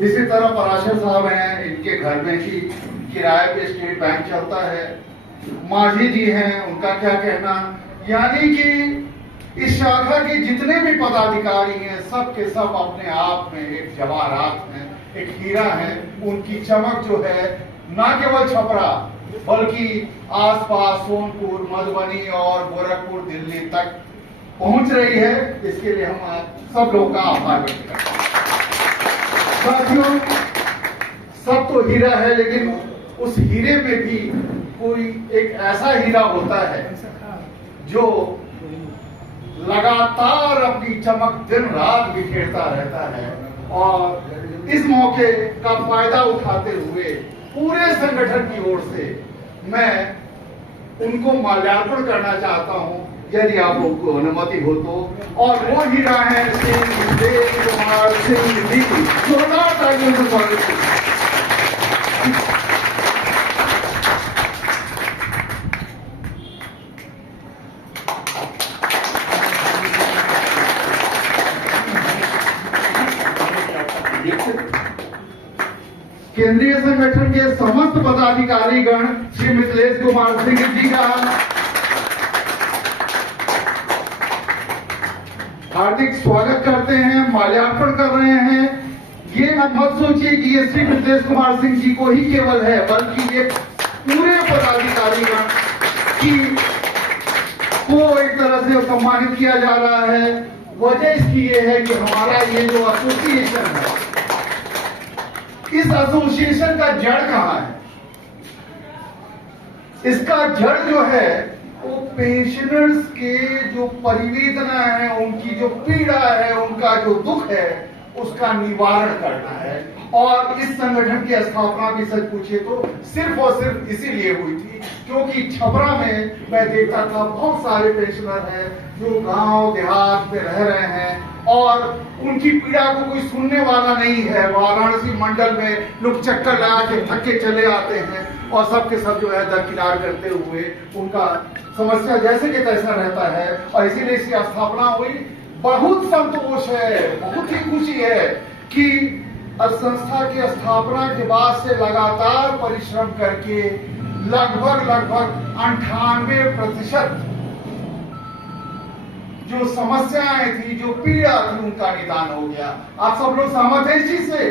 इसी तरह पराशर साहब हैं, इनके घर में ही किराए पे स्टेट बैंक चलता है। माझी जी हैं, उनका क्या कहना। यानी कि इस शाखा के जितने भी पदाधिकारी हैं सब के सब अपने आप में एक जवाहरात हैं, एक हीरा है। उनकी चमक जो है ना केवल छपरा बल्कि आसपास सोनपुर, मधुबनी और गोरखपुर, दिल्ली तक पहुंच रही है। इसके लिए हम आप सब लोगों का आभार व्यक्त करते हैं। साथियों, सब तो हीरा है, लेकिन उस हीरे में भी कोई एक ऐसा हीरा होता है जो लगातार अपनी चमक दिन रात बिखेरता रहता है। और इस मौके का फायदा उठाते हुए पूरे संगठन की ओर से मैं उनको माल्यार्पण करना चाहता हूं, यदि आप लोगों को अनुमति हो तो। और वो हीरा है श्री विदेश कुमार सिंह जी। जोरदार तालियों से स्वागत करें। केंद्रीय संगठन के समस्त पदाधिकारीगण श्री मिथिलेश कुमार सिंह जी का हार्दिक स्वागत करते हैं, माल्यार्पण कर रहे हैं। ये मत सोचिए कि ये श्री मिथिलेश कुमार सिंह जी को ही केवल है, बल्कि ये पूरे पदाधिकारीगण की को एक तरह से सम्मानित किया जा रहा है। वजह इसकी ये है कि हमारा ये जो एसोसिएशन है, इस एसोसिएशन का जड़ कहां है? इसका जड़ जो है वो पेंशनर्स के जो परिवेदना है, उनकी जो पीड़ा है, उनका जो दुख है, उसका निवारण करना है। और इस संगठन की स्थापना भी सच पूछे तो सिर्फ और सिर्फ इसीलिए हुई थी क्योंकि छपरा में मैं देखता था बहुत सारे पेंशनर हैं जो गांव देहात में रह रहे हैं और उनकी पीड़ा को कोई सुनने वाला नहीं है। वाराणसी मंडल में लोग चक्कर लगा के थके चले आते हैं और सबके सब जो है दरकिनार करते हुए उनका समस्या जैसे कि तैसा रहता है। और इसीलिए इसकी स्थापना हुई। बहुत संतोष है, बहुत ही खुशी है कि संस्था की स्थापना के बाद से लगातार परिश्रम करके लगभग 98% जो समस्याएं थी, जो पीड़ा थी, उनका निदान हो गया। आप सब लोग सहमत हैं इस चीज से?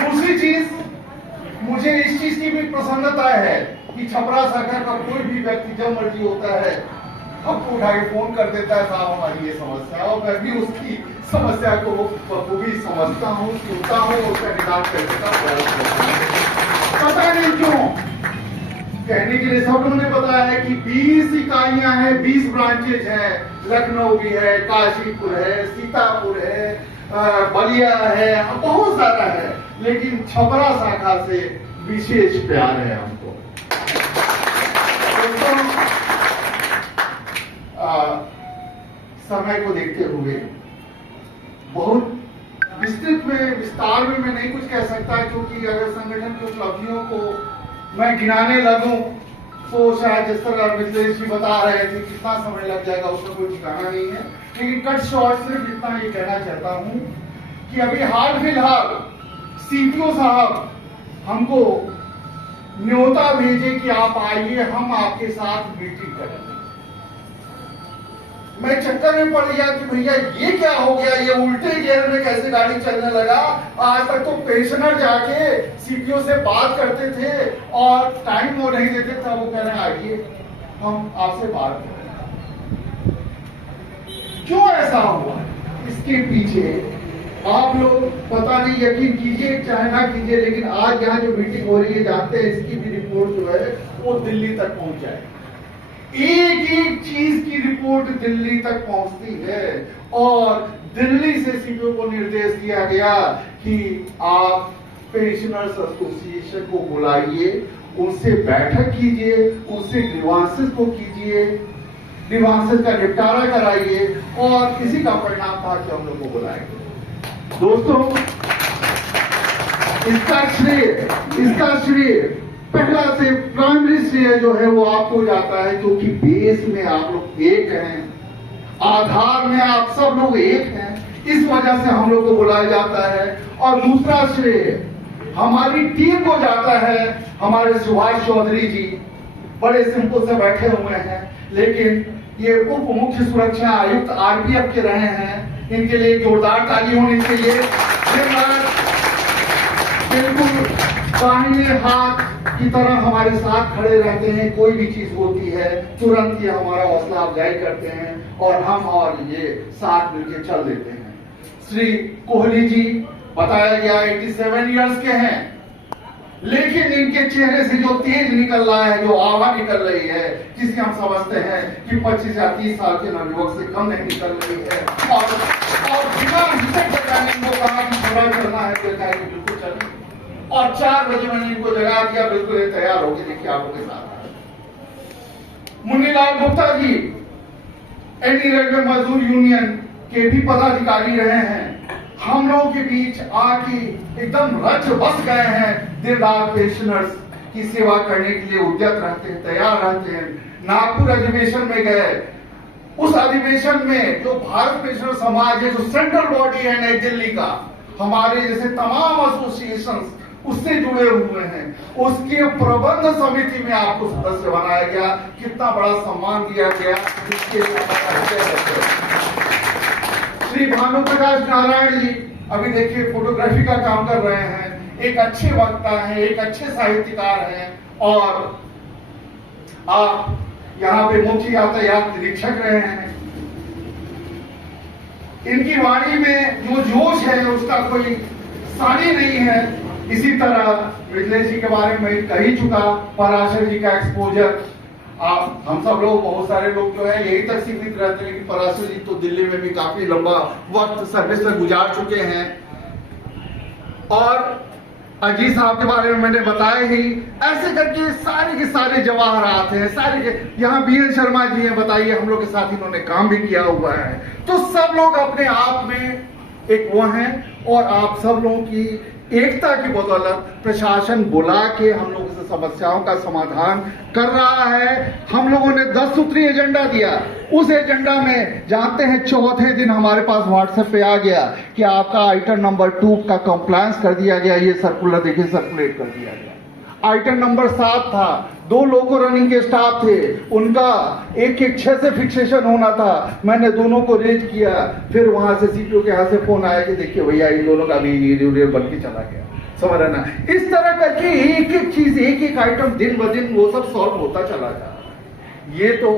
दूसरी चीज, मुझे इस चीज की भी प्रसन्नता है कि छपरा शाखा का कोई भी व्यक्ति जब मर्जी होता है हमको उठा के फोन कर देता है, साहब हमारी ये समस्या, और मैं भी उसकी समस्या को बखूबी समझता हूँ, सुनता हूँ, उसका निदान करने का प्रयास करता हूँ। पता नहीं क्यों, कहने के लिए सब लोगों ने बताया है कि 20 इकाइयां हैं, 20 ब्रांचेज हैं। लखनऊ भी है, काशीपुर है, सीतापुर है, बलिया है, बहुत सारा है, लेकिन छपरा शाखा से विशेष प्यार है हमको। समय को देखते हुए बहुत विस्तार में मैं नहीं कुछ कह सकता, क्योंकि अगर संगठन की उपलब्धियों को मैं गिनाने लगूं तो शायद जिस तरह मिथिलेश जी बता रहे थे कितना समय लग जाएगा उसका कोई ठिकाना नहीं है। लेकिन कट शॉर्ट सिर्फ इतना ये कहना चाहता हूं कि अभी हाल फिलहाल सीपीओ साहब हमको न्योता भेजे कि आप आइए, हम आपके साथ मीटिंग करेंगे। मैं चक्कर में पड़ गया कि भैया ये क्या हो गया, ये उल्टे गियर में कैसे गाड़ी चलने लगा। आज तक तो पेंशनर जाके सीपीओ से बात करते थे और टाइम वो नहीं देते थे, वो कह रहे हैं आइए हम आपसे बात करें। क्यों ऐसा हुआ? इसके पीछे आप लोग पता नहीं, यकीन कीजिए चाहे ना कीजिए, लेकिन आज यहाँ जो मीटिंग हो रही है जानते हैं इसकी भी रिपोर्ट जो है वो दिल्ली तक पहुंच जाएगी। एक एक चीज की रिपोर्ट दिल्ली तक पहुंचती है और दिल्ली से सीपीओ को निर्देश दिया गया कि आप पेंशनर्स एसोसिएशन को बुलाइए, उनसे बैठक कीजिए, उनसे ग्रीवांसेस को कीजिए, ग्रीवांसेस का निपटारा कराइए, और इसी का परिणाम था कि हम लोग को बुलाएंगे। दोस्तों, इसका श्रेय पहला से प्राइमरी श्रेय जो है वो आपको जाता है, क्योंकि बेस में आप लोग एक हैं, आधार में आप सब लोग एक हैं। इस वजह से हम लोग को बुलाया जाता है। और दूसरा श्रेय हमारी टीम को जाता है। हमारे सुभाष चौधरी जी बड़े सिंपल से बैठे हुए हैं, लेकिन ये उप मुख्य सुरक्षा आयुक्त आरपीएफ के रहे हैं। इनके लिए जोरदार ताली होनी चाहिए। बिल्कुल दाहिने हाथ की तरह हमारे साथ खड़े रहते हैं। कोई भी चीज होती है तुरंत ये हमारा हौसला अफजाई करते हैं और हम और ये साथ मिलकर चल देते हैं। श्री कोहली जी बताया गया 87 इयर्स के हैं, लेकिन इनके चेहरे से जो तेज निकल रहा है, जो आवा निकल रही है, जिसे हम समझते हैं कि 25 या 30 साल के नवयुवक से कम नहीं निकल रही है। और बिना हिचक बजाने इनको कहा कि थोड़ा चलना है तो कहा कि बिल्कुल चलें। और 4 बजे मैंने इनको जगा दिया, बिल्कुल ये तैयार होकर देखिए आप लोग के साथ। मुन्नीलाल गुप्ता जी एनी रेलवे मजदूर यूनियन के भी पदाधिकारी रहे हैं। हम लोगों के बीच आके एकदम रच बस गए हैं। दिन रात पेंशनर्स की सेवा करने के लिए उद्यत रहते हैं, तैयार रहते हैं। नागपुर अधिवेशन में गए, उस अधिवेशन में जो भारत पेंशनर समाज है, जो सेंट्रल बॉडी है नई दिल्ली का, हमारे जैसे तमाम एसोसिएशन उससे जुड़े हुए हैं, उसके प्रबंध समिति में आपको सदस्य बनाया गया। कितना बड़ा सम्मान दिया गया। श्री भानु प्रकाश नारायण जी अभी देखिए फोटोग्राफी का काम कर रहे हैं, एक अच्छे वक्ता हैं, एक अच्छे साहित्यकार हैं, और आप यहाँ पे मुख्य यातायात निरीक्षक रहे हैं। इनकी वाणी में जो जोश है उसका कोई सानी नहीं है। इसी तरह मिथिलेश जी के बारे में कह ही चुका, पराशर जी का एक्सपोजर, आप हम सब लोग बहुत सारे लोग जो है यही तक सीमित रहते हैं, लेकिन पराशर जी तो दिल्ली में भी काफी लंबा वक्त सर्विस में गुजार चुके हैं। और अजीत साहब के बारे में मैंने बताया ही। ऐसे करके सारे के सारे जवाहरात हैं, सारे के यहाँ बीएन शर्मा जी हैं, बताइए हम लोग के साथ इन्होंने काम भी किया हुआ है। तो सब लोग अपने आप में एक वो हैं, और आप सब लोगों की एकता की बदौलत प्रशासन बुला के हम लोगों से समस्याओं का समाधान कर रहा है। हम लोगों ने 10 सूत्री एजेंडा दिया। उस एजेंडा में जानते हैं चौथे दिन हमारे पास व्हाट्सएप पे आ गया कि आपका आइटम नंबर 2 का कंप्लायंस कर दिया गया। ये सर्कुलर देखिए सर्कुलेट कर दिया गया। आइटम नंबर 7 था, 2 लोको रनिंग के स्टाफ थे, उनका 1-1-6 से फिक्सेशन होना था। मैंने दोनों को रेज किया। फिर वहां से सीपीओ के यहाँ से फोन आया कि देखिए भैया इन दोनों का भी बन के चला गया। समझ रहे ना? इस तरह करके एक-एक चीज, एक-एक आइटम दिन ब दिन वो सब सॉल्व होता चला जा रहा है। ये तो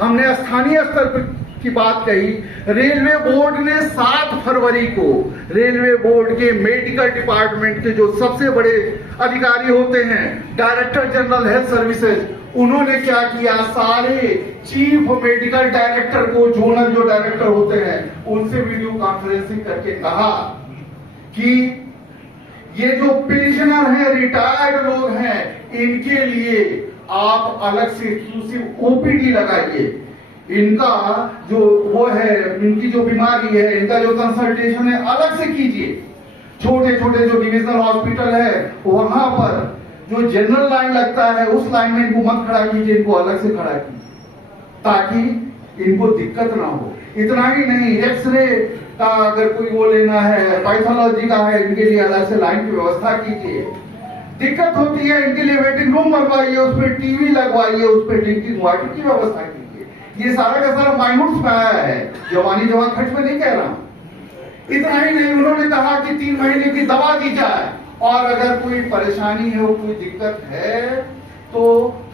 हमने स्थानीय स्तर पर की बात कही। रेलवे बोर्ड ने 7 फरवरी को रेलवे बोर्ड के मेडिकल डिपार्टमेंट के जो सबसे बड़े अधिकारी होते हैं, डायरेक्टर जनरल हेल्थ सर्विसेज, उन्होंने क्या किया, सारे चीफ मेडिकल डायरेक्टर को, जोनल जो डायरेक्टर होते हैं, उनसे वीडियो कॉन्फ्रेंसिंग करके कहा कि ये जो पेंशनर हैं, रिटायर्ड लोग हैं, इनके लिए आप अलग से एक्सक्लूसिव ओपीडी लगाइए। इनका जो वो है, इनकी जो बीमारी है, इनका जो कंसल्टेशन है अलग से कीजिए। छोटे छोटे जो डिविजनल हॉस्पिटल है वहां पर जो जनरल लाइन लगता है उस लाइन में इनको मत खड़ा कीजिए, इनको अलग से खड़ा कीजिए ताकि इनको दिक्कत ना हो। इतना ही नहीं, एक्सरे का अगर कोई वो लेना है, पैथोलॉजी का है, इनके लिए अलग से लाइन की व्यवस्था कीजिए। दिक्कत होती है इनके लिए वेटिंग रूम बनवाइए, उस पर टीवी लगवाइए, उस पर ड्रिंकिंग वाटर की व्यवस्था कीजिए। ये सारा का सारा माइन्यूट्स में आया है, जवानी जवान खर्च में नहीं कह रहा हूं। इतना ही नहीं, उन्होंने कहा कि 3 महीने की दवा दी जाए, और अगर कोई परेशानी है, कोई दिक्कत है, तो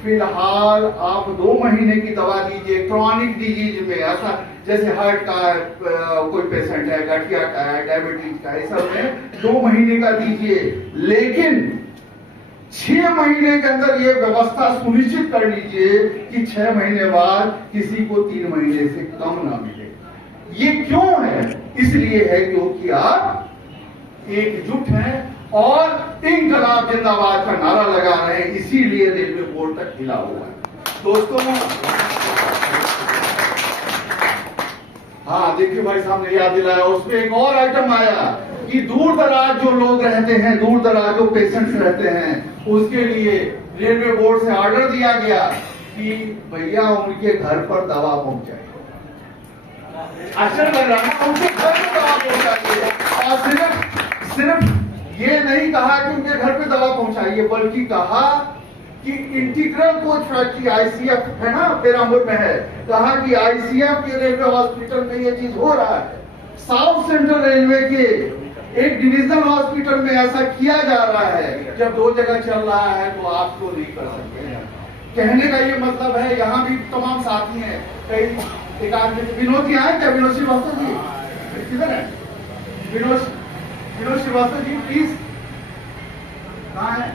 फिलहाल आप 2 महीने की दवा दीजिए। क्रॉनिक डिजीज में ऐसा जैसे हार्ट का कोई पेशेंट है, गठिया का है, डायबिटीज का, इस सब में 2 महीने का दीजिए। लेकिन 6 महीने के अंदर ये व्यवस्था सुनिश्चित कर लीजिए कि 6 महीने बाद किसी को 3 महीने से कम ना मिले। ये क्यों है? इसलिए है क्योंकि आप एकजुट हैं और इंकलाब जिंदाबाद का नारा लगा रहे हैं, इसीलिए रेलवे बोर्ड तक हिला हुआ है। दोस्तों, हाँ देखिए भाई साहब ने याद दिलाया, उसमें एक और आइटम आया कि दूर दराज जो लोग रहते हैं, दूर दराज जो पेशेंट्स रहते हैं, उसके लिए रेलवे बोर्ड से ऑर्डर दिया गया कि भैया उनके घर पर दवा पहुंचाए। आश्चर्य लग रहा है, उनके घर पे दवा पहुंचाइए। और सिर्फ ये नहीं कहा कि उनके घर पे दवा पहुंचाइए, बल्कि कहा कि इंटीग्रल कोच फैक्ट्री आईसीएफ है ना, पेराम्बूर में है, कहा कि आईसीएफ के रेलवे हॉस्पिटल में ये चीज हो रहा है। साउथ सेंट्रल रेलवे के एक डिविजनल हॉस्पिटल में ऐसा किया जा रहा है। जब दो जगह चल रहा है तो आप तो नहीं कर सकते हैं। कहने का ये मतलब है, यहाँ भी तमाम साथी हैं, कई एक आदमी विनोद जी आए क्या? विनोद श्रीवास्तव जी किधर है? विनोद श्रीवास्तव जी प्लीज, कहाँ है?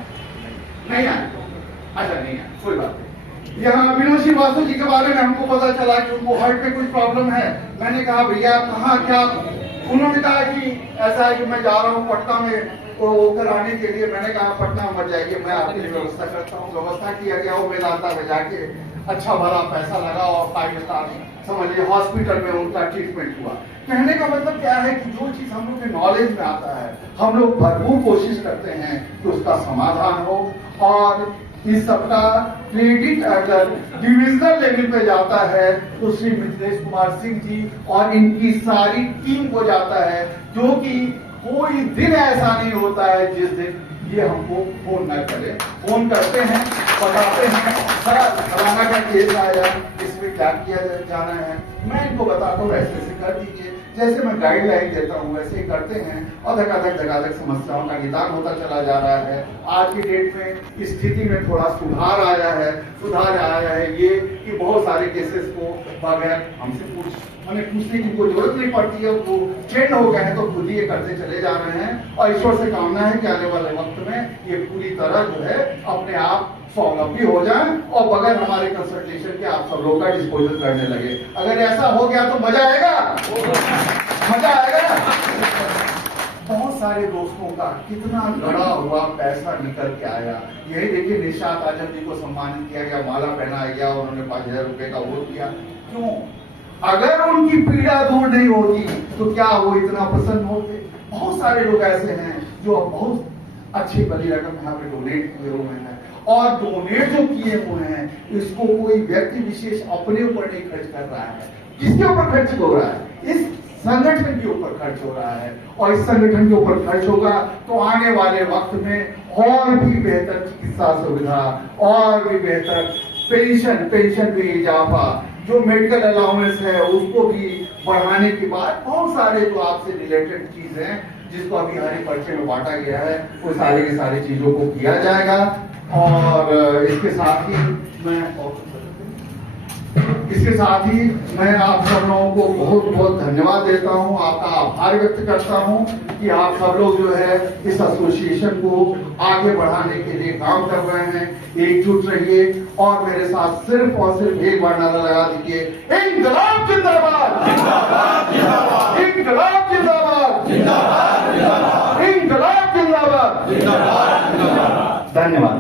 नहीं आए, अच्छा नहीं आए, कोई बात नहीं। यहाँ विनोद श्रीवास्तव जी के बारे में हमको पता चला कि उनको हार्ट में कुछ प्रॉब्लम है। मैंने कहा भैया कहाँ क्या? उन्होंने कहा कि ऐसा है कि मैं जा रहा हूँ पटना में वो कराने के लिए। मैंने कहा पटना मत जाइए, मैं आपके लिए व्यवस्था करता हूँ। व्यवस्था किया गया, वो मेदांता में जाके अच्छा भला पैसा लगा और 5 स्टार समझिए हॉस्पिटल में उनका ट्रीटमेंट हुआ। कहने का मतलब क्या है कि जो चीज हम लोग के नॉलेज में आता है, हम लोग भरपूर कोशिश करते हैं कि उसका समाधान हो। और इस सबका क्रेडिट अगर डिविजनल लेवल पे जाता है तो श्री मिथिलेश कुमार सिंह जी और इनकी सारी टीम को जाता है, क्योंकि कोई दिन ऐसा नहीं होता है जिस दिन ये हमको फोन न करे। फोन करते हैं, बताते हैं सर फलाना का केस आया, इसमें क्या किया जाना है। मैं इनको बताता हूँ ऐसे ऐसे कर दीजिए, जैसे मैं गाइडलाइन देता हूँ वैसे ही करते हैं और धकाधक समस्याओं का निदान होता चला जा रहा है। आज की डेट में स्थिति में थोड़ा सुधार आया है ये कि बहुत सारे केसेस को बगैर हमसे पूछने की कोई जरूरत नहीं पड़ती है। वो ट्रेंड हो गए हैं तो खुद ही ये करते चले जा रहे हैं। और ईश्वर से कामना है कि आने वाले वक्त में ये पूरी तरह जो है अपने आप स्वावलंबी हो जाए और बगैर हमारे कंसल्टेशन के आप सब लोग का डिस्पोजल करने लगे। अगर ऐसा हो गया तो मजा आएगा, मजा आएगा। बहुत सारे दोस्तों का कितना लड़ा हुआ पैसा निकल के आया। यही देखिए निशात आजम जी को सम्मानित किया गया, माला पहनाया गया, उन्होंने 5,000 रुपए का वोट किया। क्यों? अगर उनकी पीड़ा दूर नहीं होती तो क्या वो इतना प्रसन्न होते? बहुत सारे लोग ऐसे हैं जो बहुत अच्छी बड़ी रकम यहाँ पे डोनेट किए हुए हैं, और डोनेट जो किए हुए हैं इसको कोई व्यक्ति विशेष अपने ऊपर नहीं खर्च कर रहा है। किसके ऊपर खर्च हो रहा है? इस संगठन के ऊपर खर्च हो रहा है। और इस संगठन के ऊपर खर्च होगा तो आने वाले वक्त में और भी बेहतर चिकित्सा सुविधा, और भी बेहतर पेंशन में इजाफा, जो मेडिकल अलाउंस है उसको भी बढ़ाने की बात, बहुत सारे जो आपसे रिलेटेड चीज हैं जिसको अभी हरे पर्चे में बांटा गया है, वो सारे की सारी चीजों को किया जाएगा। और इसके साथ ही मैं आप सब लोगों को बहुत बहुत धन्यवाद देता हूं, आपका आभार व्यक्त करता हूं कि आप सब लोग जो है इस एसोसिएशन को आगे बढ़ाने के लिए काम कर रहे हैं। एकजुट रहिए और मेरे साथ सिर्फ और सिर्फ एक बार नारा लगा दीजिए, इंकलाब जिंदाबाद, इंकलाब जिंदाबाद, इंकलाब जिंदाबाद, इंकलाब जिंदाबाद, इंकलाब जिंदाबाद। धन्यवाद।